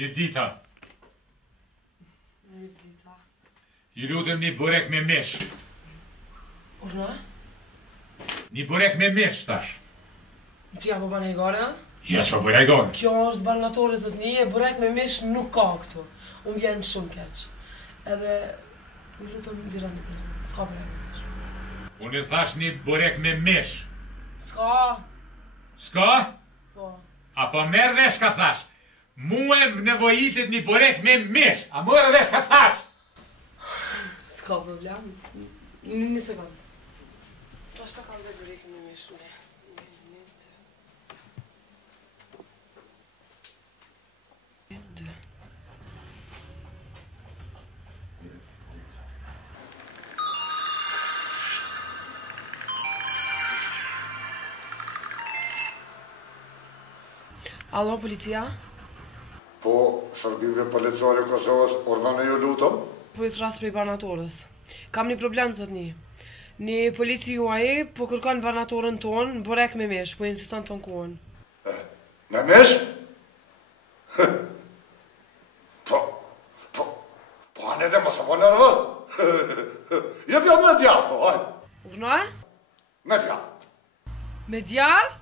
Mirdita. Mirdita. Ju lutem një burek me mish. Urna? Një burek me mish, tash. Ti apo bane i gore? Ja, s'po bëja i gore. Kjo është barnatore të të një, burek me mish nuk ka këtu. Unë vjenë shumë keq. Edhe, ju lutem lira një burek. S'ka burek me mish. Unë i thash një burek me mish. S'ka? S'ka? Po. Apo merë dhe shka thash. Muë më nevojitit një burek me mish. A mërë dhe shka thash. S'ka problem. Një sekundë. Po shta kam dhe burek me mish. Alo, policia? Po, shërbime policore Kosovës, urdhënë ju lutem? Po i thras prej barnatorës. Kam një problem sot një. Një polici juaj po kërkon barnatorën tonë burek me mish, po insiston ton kohën. Me mish? Po anë edhe mos apo nervoz. Jep me djath, po, aj. Urna? Me djath. Me djath?